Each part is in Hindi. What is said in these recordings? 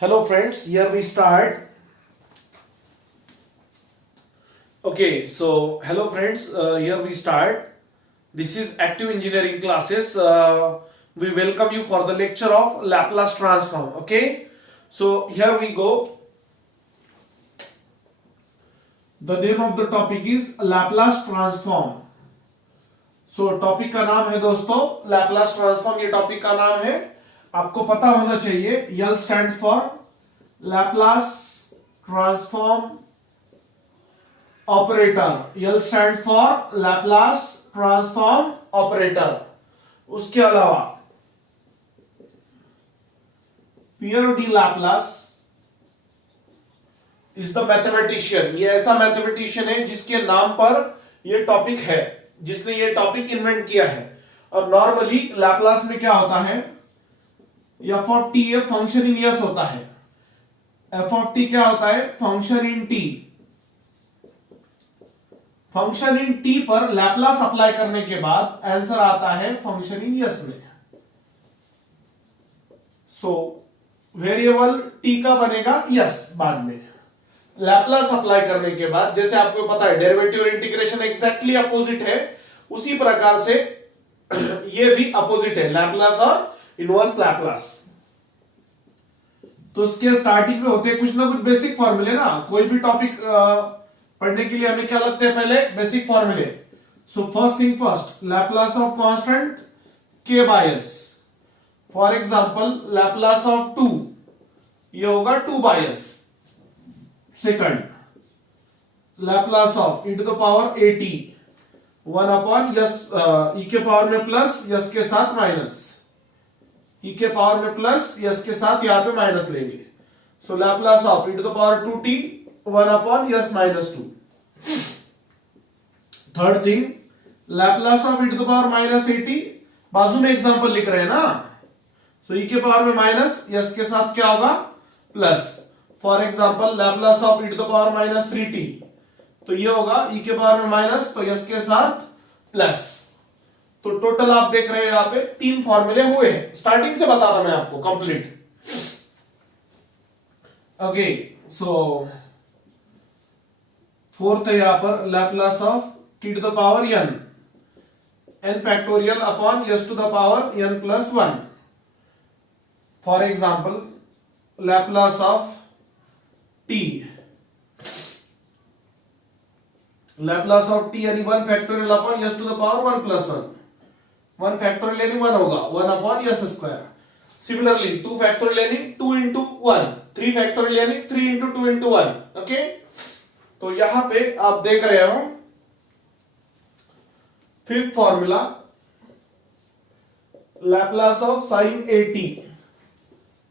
Hello friends, here we start. Okay, so hello friends, here we start. This is active engineering classes. We welcome you for the lecture of Laplace transform. Okay, so here we go. The name of the topic is Laplace transform. So topic का नाम है दोस्तों Laplace transform. ये टॉपिक का नाम है, आपको पता होना चाहिए. L stands for Laplace transform operator. L stands for Laplace transform operator. उसके अलावा Pierre de Laplace is the mathematician. ये ऐसा मैथमेटिशियन है जिसके नाम पर ये टॉपिक है, जिसने ये टॉपिक इन्वेंट किया है. और नॉर्मली लैपलास में क्या होता है, F of T a function in S होता है. एफ ऑफ टी क्या होता है, function in T. Function in T पर लैपलास अप्लाई करने के बाद आंसर आता है फंक्शन इन एस में. सो वेरिएबल टी का बनेगा यस बाद में. लैपलास अप्लाई करने के बाद, जैसे आपको पता है डेरिवेटिव और इंटीग्रेशन एग्जैक्टली अपोजिट है, उसी प्रकार से ये भी अपोजिट है, लैपलास और इनवर्स लैपलास. तो उसके स्टार्टिंग में होते हैं कुछ ना कुछ बेसिक फॉर्मूले ना. कोई भी टॉपिक पढ़ने के लिए हमें क्या लगते हैं, पहले बेसिक फॉर्मूले. So first thing first, Laplace of constant k by s. For example Laplace of 2, ये होगा 2 by s. Second, Laplace of e to the power at 1 upon s, e के पावर में प्लस यस के साथ माइनस, e के पावर में प्लस यस के साथ यहां पे माइनस लेंगे. So Laplace of e to the power 2t 1 upon s minus 2. Third thing, Laplace of e to the power minus 80. बाजू में एग्जांपल लिख रहे हैं ना. सो e के पावर में माइनस, यस के साथ क्या होगा, plus. For example Laplace of e to the power minus 3t, तो ये होगा e के पावर में माइनस, तो यस के साथ प्लस. तो टोटल आप देख रहे हैं यहां पे 3 फॉर्मूले हुए हैं. स्टार्टिंग से बता रहा मैं आपको कंप्लीट. ओके, सो फोर्थ है यहां पर Laplace of t to the power n factorial upon s to the power n plus 1. For example Laplace of t, Laplace of t यानी 1 factorial upon s to the power 1 plus 1. 1 factorial यानी 1 होगा, 1 upon s square. Similarly 2 factorial यानी 2 इंटू 1, 3 फैक्टोरियल यानी 3 इंटू 2 इंटू 1. ओके, तो यहां पे आप देख रहे हो fifth formula, Laplace of sine at.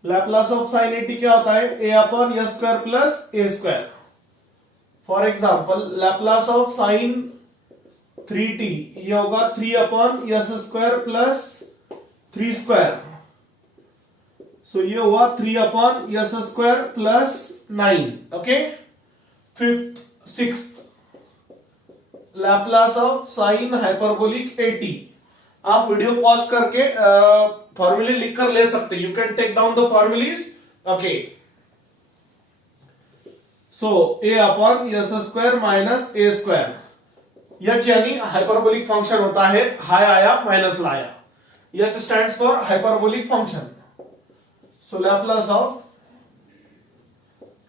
Laplace of sine at क्या होता है, a upon s square plus a square. For example Laplace of sine 3t, ये होगा 3 upon s square plus 3 square. सो ये हुआ 3 upon s square plus 9. Okay, fifth, sixth, Laplace of sine hyperbolic 80. आप वीडियो पॉज करके फॉर्मूले लिखकर ले सकते, you can take down the formulae. Okay, so a upon s square minus a square. यह यानी हाइपरबोलिक फंक्शन होता है, हाई आया माइनस लाया. यह stands for hyperbolic function. So Laplace of,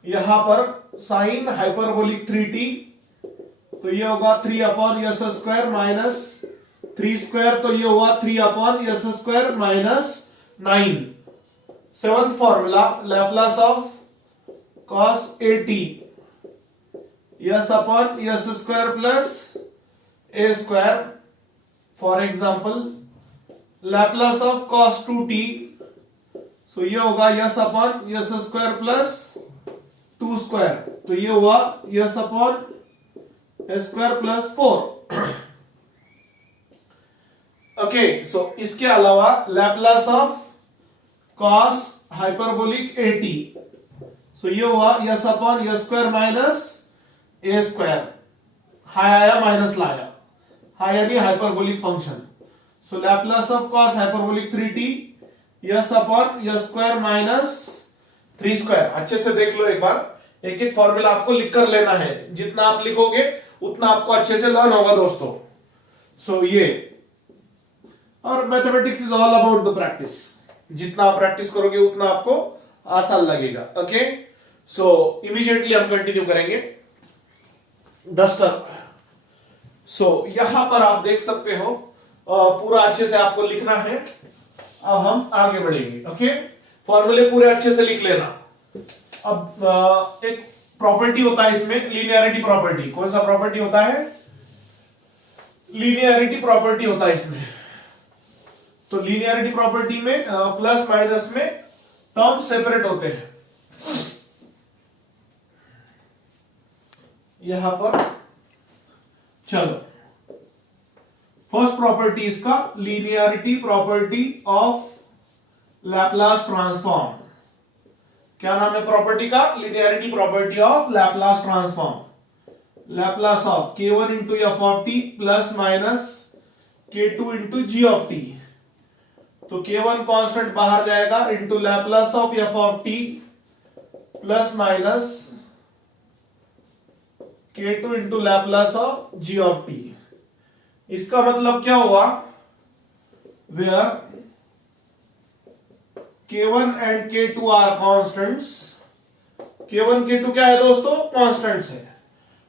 यहां पर साइन हाइपरबोलिक 3t, तो ये होगा 3 upon s square minus 3 square, तो ये हुआ 3 upon s square minus 9. Seventh formula, Laplace of cos at, s upon s square plus a square. For example Laplace of cos 2t, सो ये होगा s upon s square plus 2 square, तो ये हुआ s upon s square plus 4. Okay, सो इसके अलावा लैपलास ऑफ cos हाइपरबोलिक 80, सो ये हुआ s upon s square minus a square. High आया माइनस लाया, हाई यानी hyperbolic function. So Laplace of cos hyperbolic 3t, s upon s square minus 3 square. अच्छे से देख लो एक बार, एक एक फॉर्मूला आपको लिख कर लेना है, जितना आप लिखोगे उतना आपको अच्छे से लर्न होगा दोस्तों। सो ये, और mathematics is all about the practice, जितना आप प्रैक्टिस करोगे उतना आपको आसान लगेगा। ओके, सो इमीडिएटली हम कंटिन्यू करेंगे डस्टर। सो यहां पर आप देख सकते हो पूरा अच्छे से आपको लिखना है। अब हम आगे बढ़ेंगे। ओके, फॉर्मूले पूरे अच्छे से लिख लेना। अब एक प्रॉपर्टी होता है इसमें, लीनियरिटी प्रॉपर्टी। कौन सा प्रॉपर्टी होता है? लीनियरिटी प्रॉपर्टी होता है इसमें। तो लीनियरिटी प्रॉपर्टी में प्लस माइनस में टर्म सेपरेट होते हैं। यहां पर चलो, फर्स्ट प्रॉपर्टी इसका linearity property of Laplace transform. क्या नाम है प्रॉपर्टी का? Linearity property of Laplace transform. Laplace of k1 into f of t plus minus k2 into g of t. तो k1 कांस्टेंट बाहर जाएगा, into Laplace of f of t plus minus k2 into Laplace of g of t. इसका मतलब क्या हुआ? Where k1 and k2 are constants. k1 k2 क्या है दोस्तों? कॉन्स्टेंट्स है।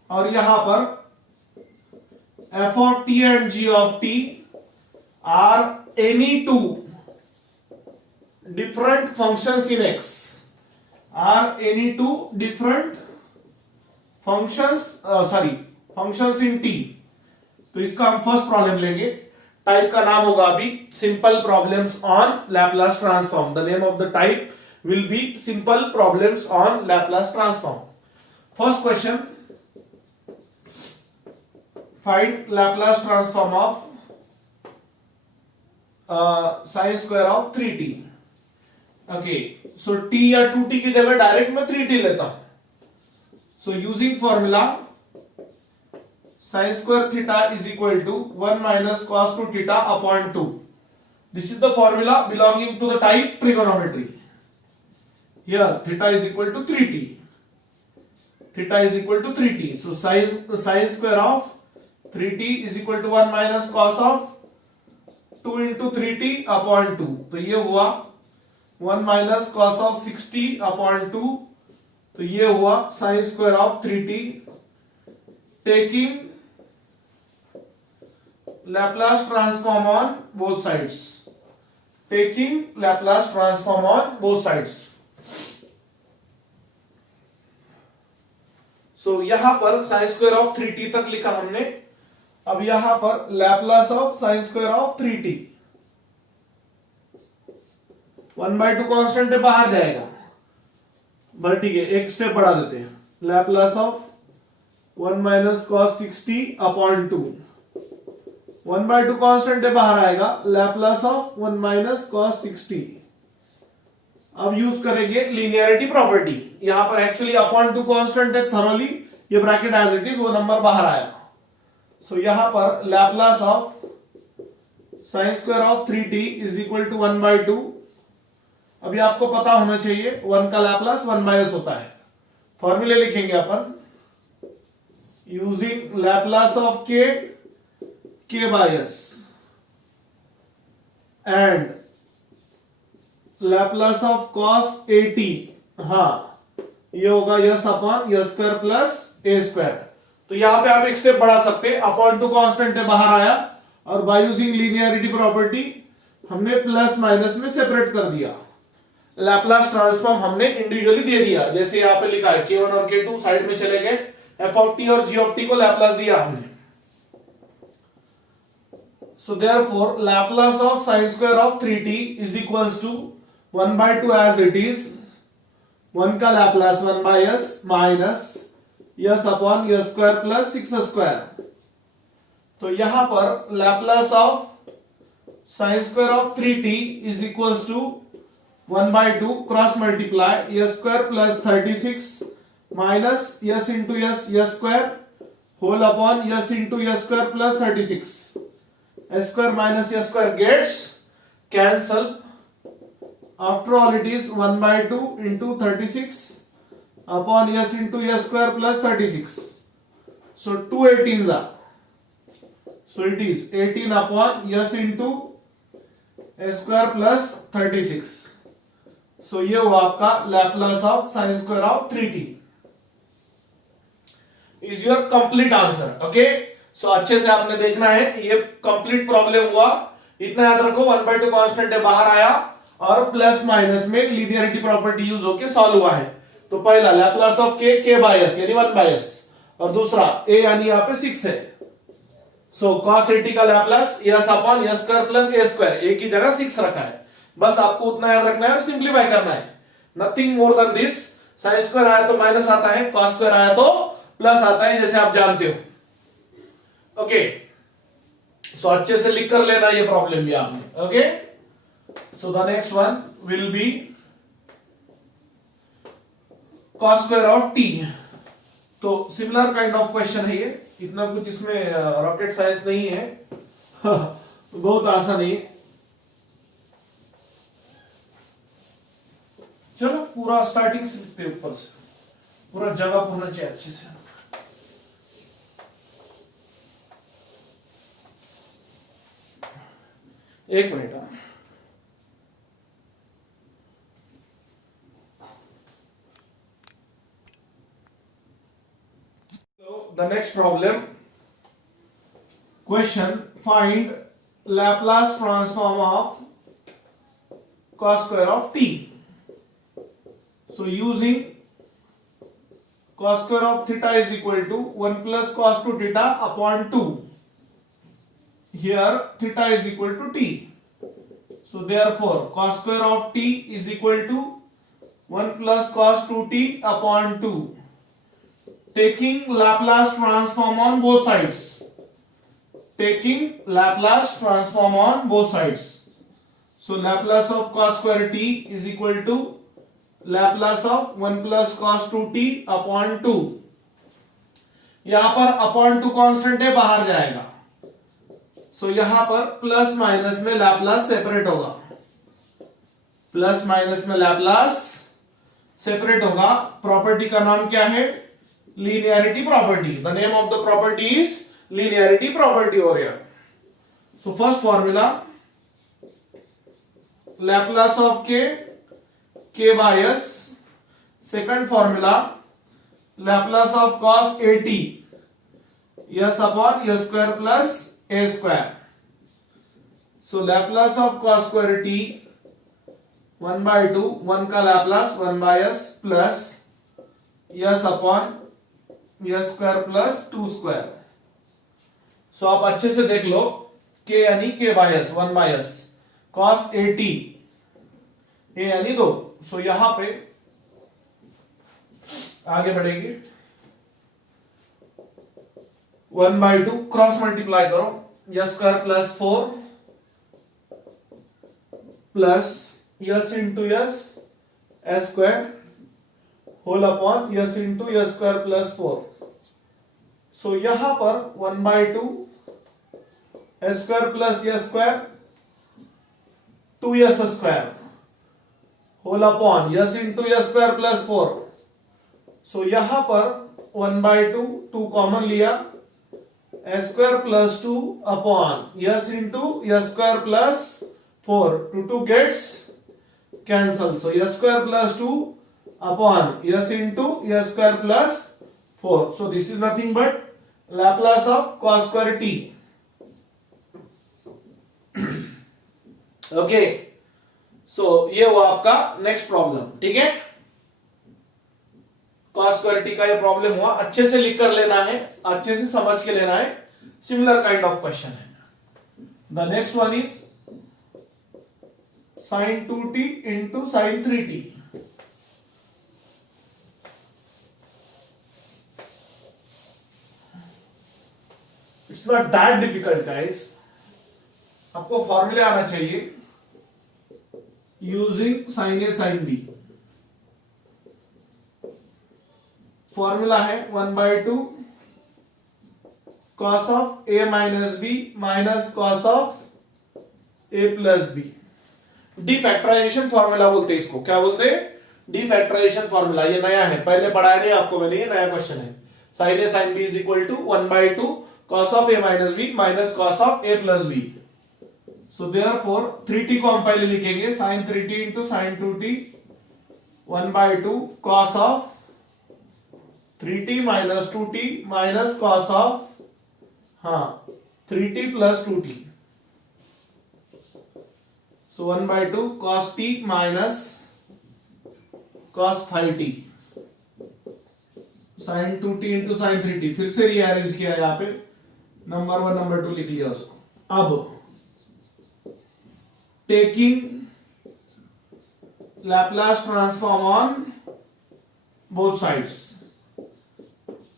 और यहां पर f of t and g of t are any two different functions in x, are any two different functions in t। तो इसका हम फर्स्ट प्रॉब्लम लेंगे। टाइप का नाम होगा अभी simple problems on Laplace transform. The name of the type will be simple problems on Laplace transform. First question, find Laplace transform of sin square of 3t। Okay, so t या 2t की जगह डायरेक्ट मैं 3t लेता हूं। So using formula sin square theta is equal to 1 minus cos 2 theta upon 2. This is the formula belonging to the type trigonometry. Here theta is equal to 3t. Theta is equal to 3t. So sin square of 3t is equal to 1 minus cos of 2 into 3t upon 2. तो ये हुआ 1 minus cos of 6t upon 2. तो ये हुआ sin square of 3t taking Laplace transform on both sides. Taking Laplace transform on both sides. So यहां पर sin square of 3t तक लिखा हमने। अब यहां पर Laplace of sin square of 3t 1/2 constant है, बाहर जाएगा, बट ठीक है, एक स्टेप बढ़ा देते हैं। Laplace of 1 minus cos 6t upon 2। 1/2 constant है, बाहर आएगा, Laplace of 1 minus cos 6t। अब यूज करेंगे लीनियरिटी प्रॉपर्टी। यहां पर एक्चुअली अपॉन 2 कांस्टेंट है, थरोली ये ब्रैकेट एज इट इज, वो नंबर बाहर आया। सो यहां पर Laplace of sin square of 3t is equal to 1/2। अभी आपको पता होना चाहिए 1 का लैपलास 1/s होता है। फॉर्मूले लिखेंगे अपन using Laplace of k by s and Laplace of cos 80। हाँ, ये होगा s upon s square plus a square. तो यहां पे आप एक स्टेप बढ़ा सकते हैं, अपॉन 2 कांस्टेंट है, बाहर आया, और बाय यूजिंग लीनियरिटी प्रॉपर्टी हमने प्लस माइनस में सेपरेट कर दिया। लैपलास ट्रांसफॉर्म हमने इंडिविजुअली दे दिया, जैसे यहां पे लिखा है k1 और k2 साइड में चले गए, f ऑफ t और g ऑफ t को लैपलास दिया हमने। So therefore Laplace of sin square of 3t is equals to 1/2 as it is, 1 का Laplace 1/s minus s upon s square plus 6 square। तो यहां पर Laplace of sin square of 3t is equals to 1/2 cross multiply s square plus 36 minus s into s square whole upon s into s square plus 36। s square minus s square gets cancel After all, it is 1 by 2 into 36 upon s into s square plus 36. So 2 18s are. So it is 18 upon s into s square plus 36. So ये हुआ आपका Laplace of sin square of 3t. Is your complete answer. Okay? So अच्छे से आपने देखना है, ये कंप्लीट प्रॉब्लम हुआ. इतना याद रखो, 1/2 कांस्टेंट है, बाहर आया और प्लस माइनस में लीनियरिटी प्रॉपर्टी यूज होके सॉल्व हुआ है. तो पहला Laplace of k by s यानी 1 बाय s, और दूसरा a यानी यहाँ पे 6 है. सो cos 80 का Laplace s upon s square plus a square, a की जगह 6 रखा है. बस आपको उतना याद रखना है और सिंप्लीफाई करना है. Nothing more than this. Sine square आया तो माइनस आता है, cos स्क्वायर आया तो प्लस आता है, जैसे आप जानते हो. ओके, सो अच्छे से लिख कर लेना ये प्रॉब्लम भी आपने. Okay, so the next one will B cos square of t. तो सिमिलर काइंड ऑफ क्वेश्चन है ये, इतना कुछ इसमें रॉकेट साइंस नहीं है. बहुत आसान है. चलो पूरा स्टार्टिंग से लिखते हैं, ऊपर से पूरा जगह पूरना चाहिए अच्छे से. एक minute. The next problem, question, find Laplace transform of cos square of t. So using cos square of theta is equal to 1 plus cos 2 theta upon 2. Here theta is equal to t. So therefore cos square of t is equal to 1 plus cos 2t upon 2. Taking Laplace transform on both sides. Taking Laplace transform on both sides. So Laplace of cos square t is equal to Laplace of 1 plus cos 2t upon 2. यहां पर अपॉन 2 कांस्टेंट है, बाहर जाएगा. सो यहां पर प्लस माइनस में लैप्लास सेपरेट होगा. प्लस माइनस में लैप्लास सेपरेट होगा. प्रॉपर्टी का नाम क्या है? linearity property. The name of the property is linearity property over here. So first formula, Laplace of k by s. Second formula, Laplace of cos 80, s upon s square plus a square. So Laplace of cos square t 1 by 2, 1 का Laplace 1 by s plus s upon s square plus 2 square. So आप अच्छे से देख लो, k यानी k by s 1 by s, cos 80 a यानी 2. सो यहां पे आगे बढ़ेंगे. 1 बाय 2 क्रॉस मल्टीप्लाई करो, s square plus 4 plus s into s square whole upon s into s square plus 4. So यहां पर 1 by 2 s square plus s square 2s square whole upon s into s square plus 4. So यहां पर 1 बाय 2 2 कॉमन लिया, s square plus 2 upon s into s square plus 4. 2 2 gets cancel. So s square plus 2 upon s into s square plus 4. So this is nothing but Laplace of cos square t. Okay, so ये हुआ आपका नेक्स्ट प्रॉब्लम. ठीक है, cos square t का ये प्रॉब्लम हुआ. अच्छे से लिख कर लेना है, अच्छे से समझ के लेना है. सिमिलर काइंड ऑफ क्वेश्चन है. The next one is sin 2t into sin 3t. It's not that difficult, guys. आपको फॉर्मूले आना चाहिए. Using sin a sin b. Formula है 1 by 2 cos of a minus b minus cos of a plus b. Defactorization formula बोलते हैं इसको, क्या बोलते हैं? Defactorization formula. ये नया है, पहले पढ़ाया नहीं आपको मैंने, ये नया क्वेश्चन है। Sine A sine B is equal to 1/2 cos of a minus B minus cos of a plus b. So therefore 3t को हम पहले लिखेंगे sin 3t into sin 2t 1/2 cos of 3t minus 2t minus cos of 3t plus 2t। So 1/2 cos t minus cos 5t sin 2t into sin 3t। फिर से रीअरेंज किया यहाँ पे, नंबर 1 नंबर 2 लिख लिया उसको। अब taking Laplace transform on both sides,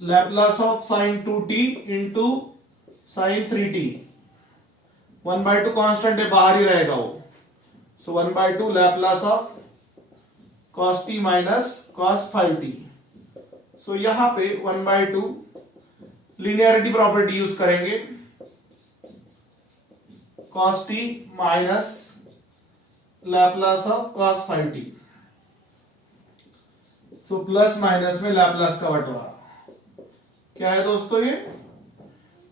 Laplace of sin 2t into sin 3t। 1/2 constant है, बाहर ही रहेगा वो। सो 1/2 Laplace of cos t minus cos 5t। सो यहां पे 1/2 लिनियरिटी प्रॉपर्टी यूज करेंगे, cos t minus Laplace of cos 5t। So plus minus में लैपलास का बंटवारा। क्या है दोस्तों ये?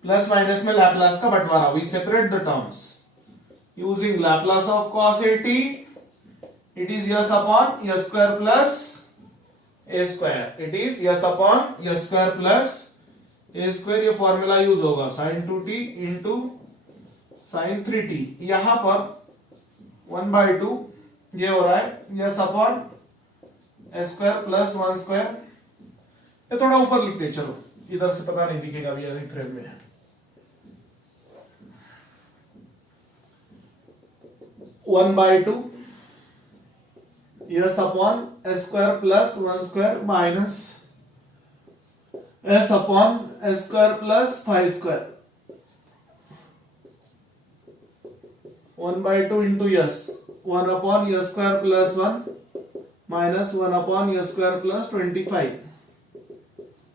प्लस माइनस में लैपलास का बंटवारा। We separate the terms using Laplace of cos at, it is s upon s square plus a square, it is s upon s square plus a square। ये फॉर्मूला यूज होगा sin 2t into sin 3t। यहां पर 1/2 ये हो रहा है s upon a square plus 1 square. ये थोड़ा ऊपर लिखते हैं, चलो इधर से पता नहीं दिखेगा अभी अभी फ्रेम में। 1/2 s upon a square plus 1 square minus s upon a square plus 5 square. 1/2 into s, 1 upon s square plus 1 minus 1 upon s square plus 25।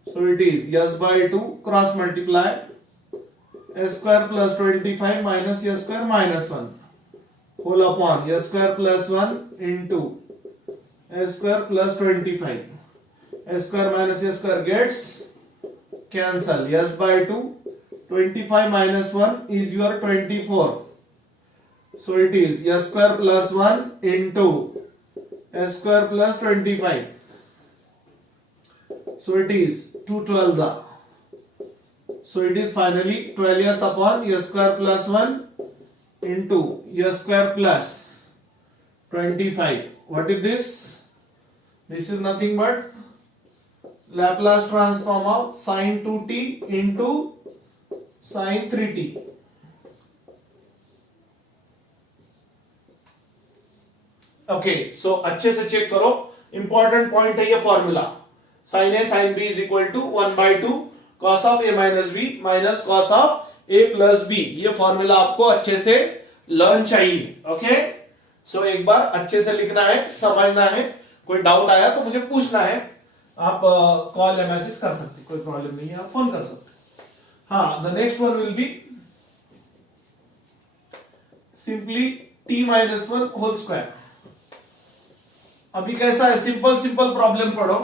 So it is s by 2 cross multiply s square plus 25 minus s square minus 1 whole upon s square plus 1 into s square plus 25। s square minus s square gets cancel, s by 2 25 minus 1 is your 24. So it is s square plus 1 into s square plus 25. So it is 2 12. So it is finally 12s upon s square plus 1 into s square plus 25. What is this? This is nothing but Laplace transform of sin 2t into sin 3t. Okay, so अच्छे से चेक करो, इंपॉर्टेंट पॉइंट है ये formula. Sine A sine B is equal to 1/2 cos of A minus B minus cos of A plus B. ये फॉर्मूला आपको अच्छे से लर्न चाहिए। ओके, सो एक बार अच्छे से लिखना है, समझना है। कोई डाउट आया तो मुझे पूछना है, आप कॉल या मैसेज कर सकते, कोई प्रॉब्लम नहीं है, आप फोन कर सकते। हाँ, the next one will be simply t minus 1 whole square. अभी कैसा है, सिंपल सिंपल प्रॉब्लम पढ़ो,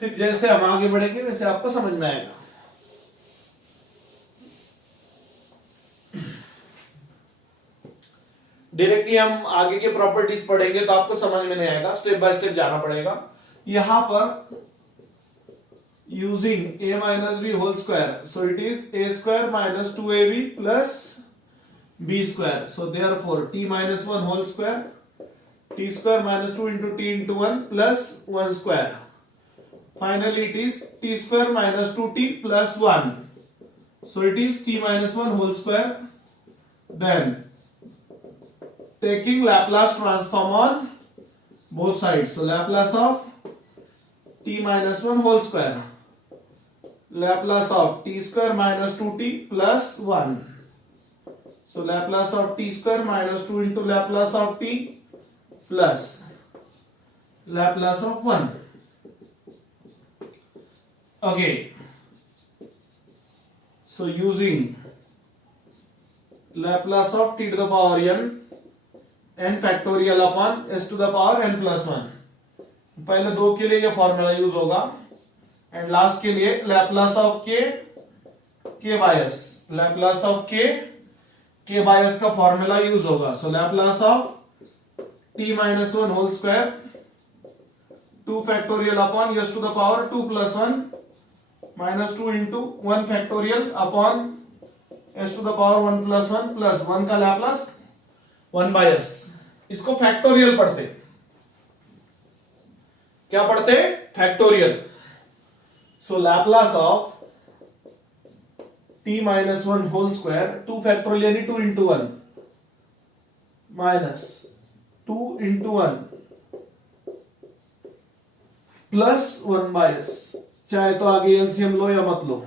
फिर जैसे हम आगे बढ़ेंगे वैसे आपको समझ में आएगा। डायरेक्टली हम आगे के प्रॉपर्टीज पढ़ेंगे तो आपको समझ में नहीं आएगा, स्टेप बाय स्टेप जाना पड़ेगा। यहां पर using a minus b whole square, so it is a square minus 2ab plus b square. So therefore t minus 1 whole square, t square minus 2 into t into 1 plus 1 square. Finally it is t square minus 2t plus 1। So it is t minus 1 whole square. Then taking Laplace transform on both sides, so Laplace of t minus 1 whole square, Laplace of t square minus 2t plus 1, so Laplace of t square minus 2 into Laplace of t plus Laplace of 1. Okay, so using Laplace of t to the power n n factorial upon s to the power n plus 1। पहले दो के लिए ये फॉर्मूला यूज होगा एंड लास्ट के लिए Laplace of k by s, Laplace of k by s का फॉर्मूला यूज होगा। So Laplace of t minus 1 whole square 2 factorial upon s to the power 2 plus 1 minus 2 into 1 factorial upon s to the power 1 plus 1 plus 1 का लैप्लास 1 बाय s। इसको फैक्टोरियल पढ़ते, क्या पढ़ते? Factorial. So Laplace of t minus 1 whole square 2 factorial यानी 2 into 1 minus 2 into 1 plus 1 by s। चाहे तो आगे एलसीएम लो या मत लो।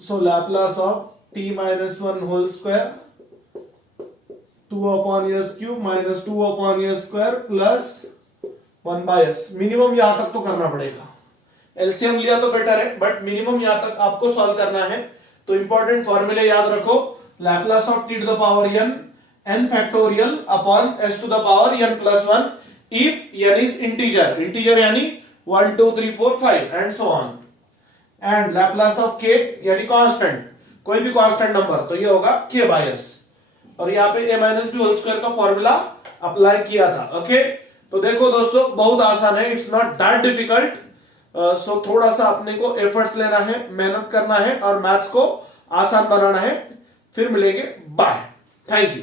So Laplace of t minus 1 whole square 2 upon s cube minus 2 upon s square plus 1 by s। Minimum यहां तक तो करना पड़ेगा, एलसीएम लिया तो बेटर है बट मिनिमम यहां तक आपको सॉल्व करना है। तो इंपॉर्टेंट फॉर्मूले याद रखो, Laplace of t to the power n factorial upon s to the power n plus 1 if n is integer, integer यानी 1 2 3 4 5 and so on. And Laplace of k यानी कांस्टेंट, कोई भी कांस्टेंट नंबर, तो ये होगा k बाय s। और यहाँ पे a minus b whole square का फॉर्मूला अप्लाई किया था। ओके, तो देखो दोस्तों बहुत आसान है, it's not that difficult. So थोड़ा सा अपने को एफर्ट्स लेना है, मेहनत करना है और मैथ्स को आसान बनाना है। फिर मिलेंगे, बाय, थैंक यू।